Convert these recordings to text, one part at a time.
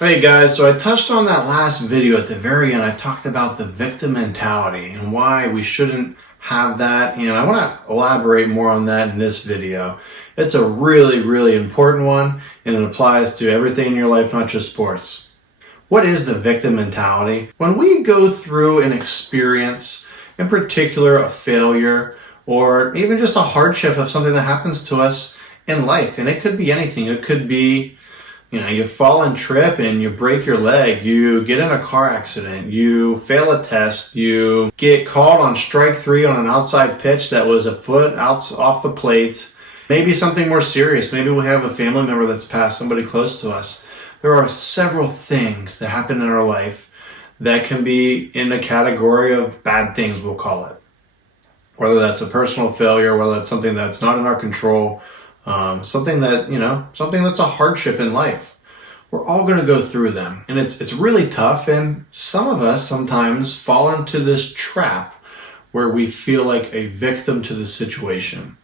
Hey guys, so I touched on that last video at the very end. I talked about the victim mentality and why we shouldn't have that. And I want to elaborate more on that in this video. It's a really important one, and it applies to everything in your life, not just sports. What is the victim mentality? When we go through an experience, in particular a failure, or even just a hardship of something that happens to us in life, and it could be anything. It could be you fall and trip and you break your leg, you get in a car accident, you fail a test, you get called on strike three on an outside pitch that was a foot out off the plate. Maybe something more serious. Maybe we have a family member that's passed, somebody close to us. There are several things that happen in our life that can be in a category of bad things, we'll call it. Whether that's a personal failure, whether that's something that's not in our control, something that's a hardship in life. We're all going to go through them, and it's really tough, and some of us sometimes fall into this trap where we feel like a victim to the situation.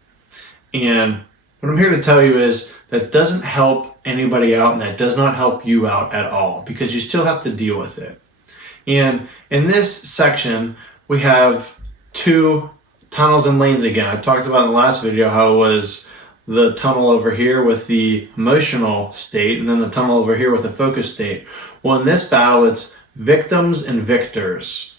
And what I'm here to tell you is that doesn't help anybody out, and that does not help you out at all, because you still have to deal with it. And in this section, we have two tunnels and lanes again. I talked about in the last video how it was the tunnel over here with the emotional state, and then the tunnel over here with the focus state. Well, in this battle, it's victims and victors.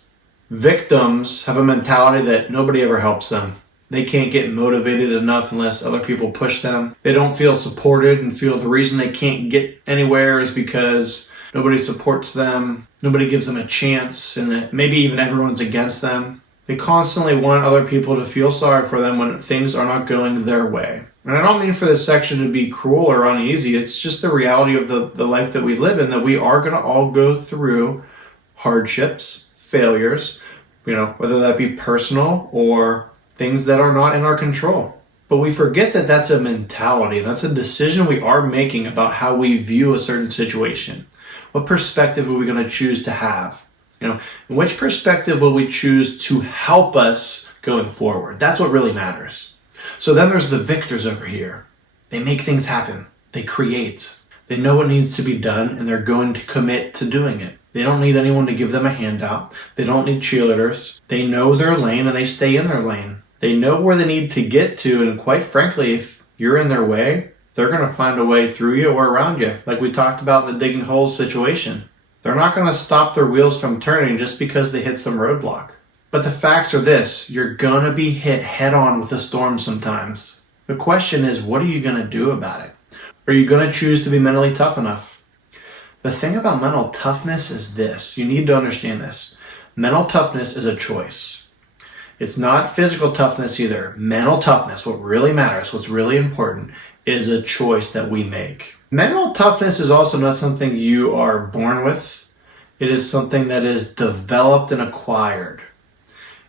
Victims have a mentality that nobody ever helps them. They can't get motivated enough unless other people push them. They don't feel supported and feel the reason they can't get anywhere is because nobody supports them, nobody gives them a chance, and that maybe even everyone's against them. They constantly want other people to feel sorry for them when things are not going their way. And I don't mean for this section to be cruel or uneasy. It's just the reality of the life that we live in, that we are going to all go through hardships, failures, whether that be personal or things that are not in our control. But we forget that that's a mentality. That's a decision we are making about how we view a certain situation. What perspective are we going to choose to have? And which perspective will we choose to help us going forward? That's what really matters. So then there's the victors over here. They make things happen. They create. They know what needs to be done, and they're going to commit to doing it. They don't need anyone to give them a handout. They don't need cheerleaders. They know their lane, and they stay in their lane. They know where they need to get to, and quite frankly, if you're in their way, they're going to find a way through you or around you. Like we talked about the digging holes situation. They're not going to stop their wheels from turning just because they hit some roadblock. But the facts are this: you're going to be hit head on with a storm sometimes. The question is, what are you going to do about it? Are you going to choose to be mentally tough enough? The thing about mental toughness is this. You need to understand this. Mental toughness is a choice. It's not physical toughness either. Mental toughness, what really matters, what's really important, is a choice that we make. Mental toughness is also not something you are born with. It is something that is developed and acquired.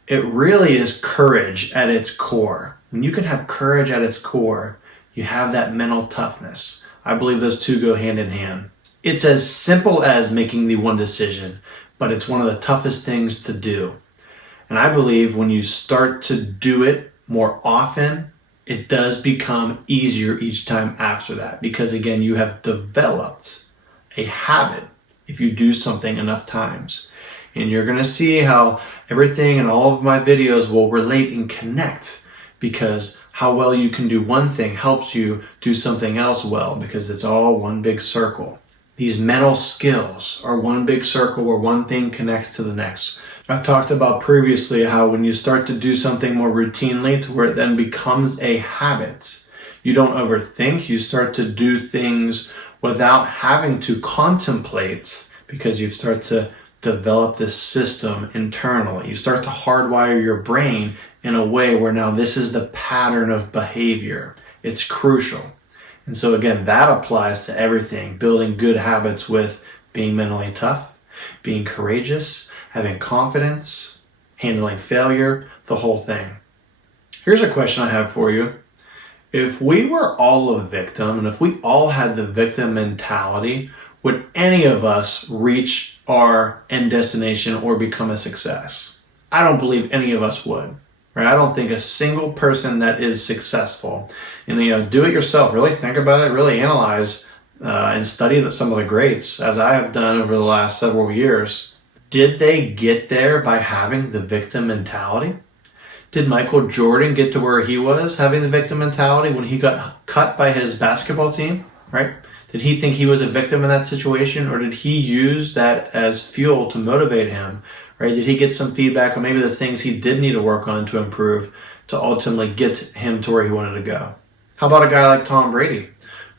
It really is courage at its core. When you can have courage at its core, you have that mental toughness. I believe those two go hand in hand. It's as simple as making the one decision, but it's one of the toughest things to do. And I believe when you start to do it more often, it does become easier each time after that, because again, you have developed a habit if you do something enough times. And you're going to see how everything in all of my videos will relate and connect, because how well you can do one thing helps you do something else well, because it's all one big circle. These mental skills are one big circle where one thing connects to the next. I talked about previously how when you start to do something more routinely to where it then becomes a habit, you don't overthink, you start to do things without having to contemplate, because you start to develop this system internally. You start to hardwire your brain in a way where now this is the pattern of behavior. It's crucial. And so again, that applies to everything. Building good habits with being mentally tough, being courageous, having confidence, handling failure, the whole thing. Here's a question I have for you. If we were all a victim, and if we all had the victim mentality, would any of us reach our end destination or become a success? I don't believe any of us would. Right? I don't think a single person that is successful, and do it yourself, really think about it, really analyze and study some of the greats, as I have done over the last several years, did they get there by having the victim mentality? Did Michael Jordan get to where he was having the victim mentality when he got cut by his basketball team, right? Did he think he was a victim in that situation, or did he use that as fuel to motivate him, right? Did he get some feedback on maybe the things he did need to work on to improve to ultimately get him to where he wanted to go? How about a guy like Tom Brady?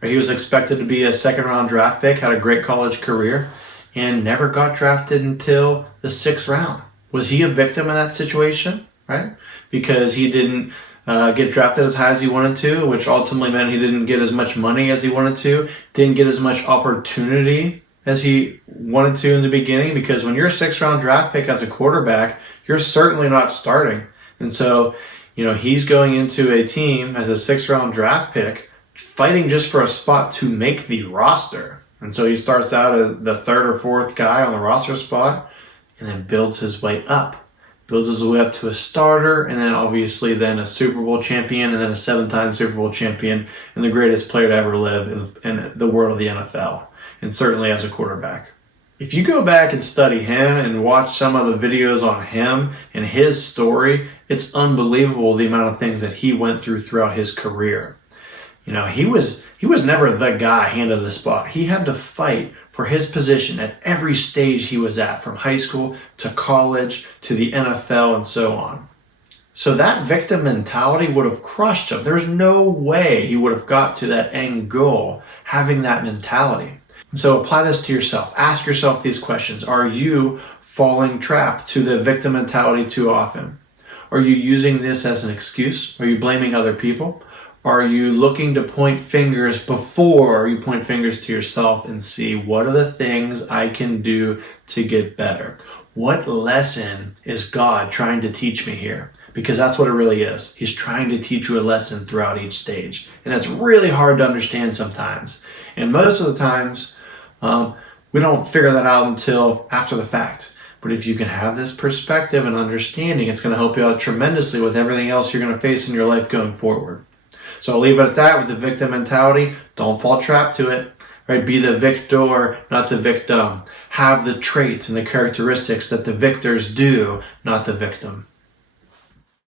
Right? He was expected to be a second-round draft pick, had a great college career, and never got drafted until the 6th round. Was he a victim in that situation, right? Because he didn't get drafted as high as he wanted to, which ultimately meant he didn't get as much money as he wanted to, didn't get as much opportunity as he wanted to in the beginning, because when you're a 6th-round draft pick as a quarterback, you're certainly not starting. And so, he's going into a team as a 6th-round draft pick, fighting just for a spot to make the roster. And so he starts out as the 3rd or 4th guy on the roster spot, and then builds his way up. Builds his way up to a starter, and then obviously then a Super Bowl champion, and then a 7-time Super Bowl champion, and the greatest player to ever live in the world of the NFL, and certainly as a quarterback. If you go back and study him and watch some of the videos on him and his story, it's unbelievable the amount of things that he went through throughout his career. He was never the guy handed the spot. He had to fight for his position at every stage he was at, from high school to college to the NFL and so on. So that victim mentality would have crushed him. There's no way he would have got to that end goal having that mentality. And so apply this to yourself. Ask yourself these questions. Are you falling trapped to the victim mentality too often? Are you using this as an excuse? Are you blaming other people? Are you looking to point fingers before you point fingers to yourself and see what are the things I can do to get better? What lesson is God trying to teach me here? Because that's what it really is. He's trying to teach you a lesson throughout each stage. And it's really hard to understand sometimes. And most of the times, we don't figure that out until after the fact. But if you can have this perspective and understanding, it's going to help you out tremendously with everything else you're going to face in your life going forward. So I'll leave it at that with the victim mentality. Don't fall trapped to it, right? Be the victor, not the victim. Have the traits and the characteristics that the victors do, not the victim.